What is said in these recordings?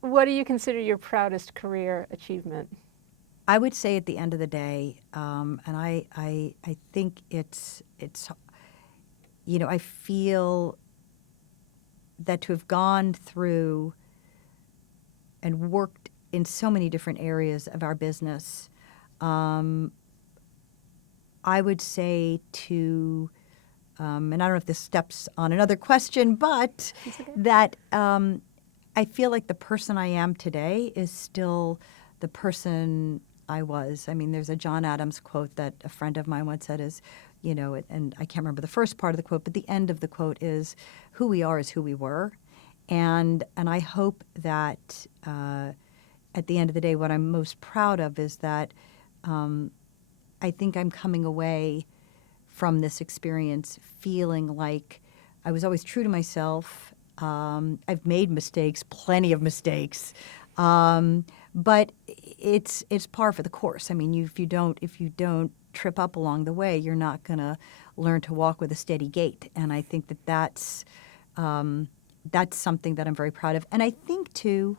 What do you consider your proudest career achievement? I would say at the end of the day, and I think it's I feel that to have gone through and worked in so many different areas of our business, um, I would say to, and I don't know if this steps on another question, but It's okay. that I feel like the person I am today is still the person I was. I mean, there's a John Adams quote that a friend of mine once said is, and I can't remember the first part of the quote, but the end of the quote is, "Who we are is who we were," and I hope that at the end of the day, what I'm most proud of is that um, I think I'm coming away from this experience feeling like I was always true to myself. I've made mistakes, plenty of mistakes, but it's par for the course. I mean, if you don't trip up along the way, you're not going to learn to walk with a steady gait. And I think that that's something that I'm very proud of. And I think too.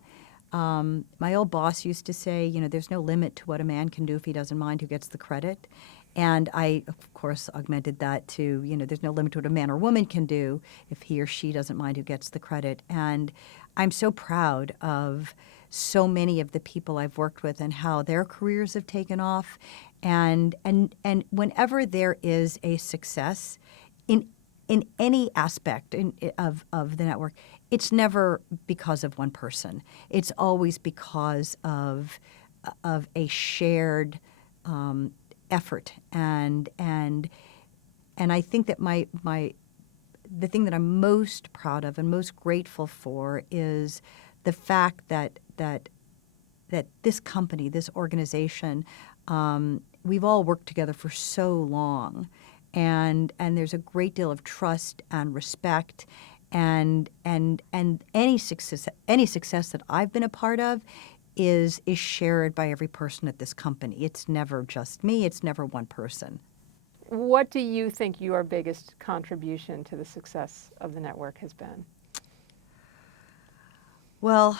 My old boss used to say, there's no limit to what a man can do if he doesn't mind who gets the credit. And I, of course, augmented that to, there's no limit to what a man or woman can do if he or she doesn't mind who gets the credit. And I'm so proud of so many of the people I've worked with and how their careers have taken off. And whenever there is a success in in any aspect of the network, it's never because of one person. It's always because of a shared effort, and I think that my the thing that I'm most proud of and most grateful for is the fact that this company, this organization, we've all worked together for so long, and there's a great deal of trust and respect, and any success that I've been a part of is shared by every person at this company. It's never just me. It's never one person. What do you think your biggest contribution to the success of the network has been? Well,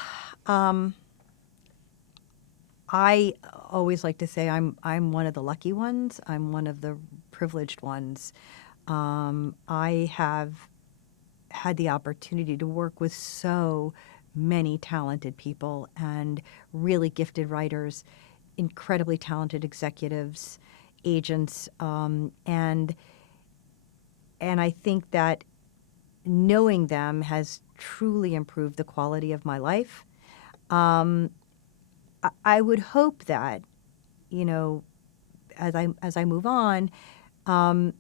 I always like to say I'm one of the lucky ones. I'm one of the privileged ones. I have had the opportunity to work with so many talented people and really gifted writers, incredibly talented executives, agents, and I think that knowing them has truly improved the quality of my life. Um, I would hope that, you know, as I move on, um,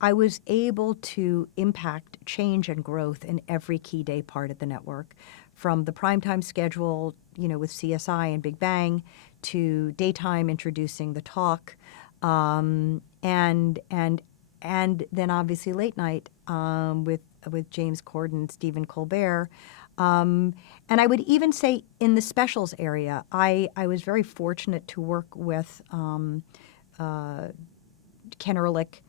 I was able to impact change and growth in every key day part of the network, from the primetime schedule, with CSI and Big Bang, to daytime introducing the talk, and then obviously late night with James Corden, Stephen Colbert. And I would even say in the specials area, I was very fortunate to work with Ken Ehrlich,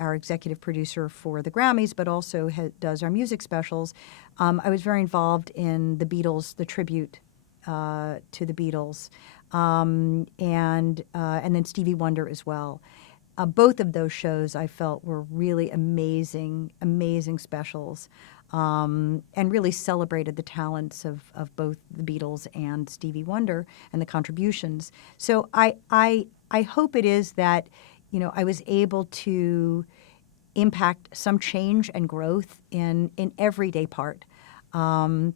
our executive producer for the Grammys, but also does our music specials. I was very involved in the Beatles, the tribute to the Beatles, and then Stevie Wonder as well. Both of those shows I felt were really amazing, amazing specials, and really celebrated the talents of both the Beatles and Stevie Wonder and the contributions. So I hope it is that, I was able to impact some change and growth in everyday part, um,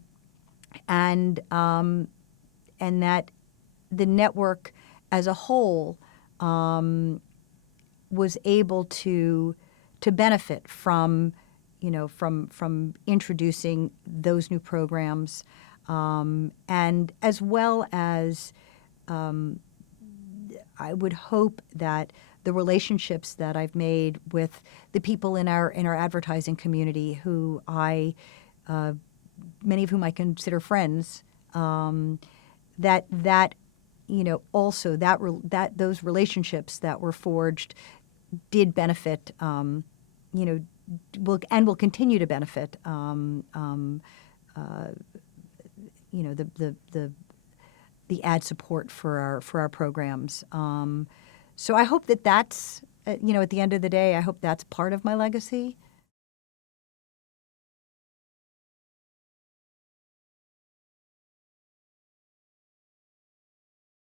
and um, and that the network as a whole was able to benefit from, from introducing those new programs, and as well as I would hope that the relationships that I've made with the people in our advertising community, who uh, many of whom I consider friends, that also that those relationships that were forged did benefit, you know, will continue to benefit you know, the ad support for our programs. So I hope that that's, you know, at the end of the day, I hope that's part of my legacy.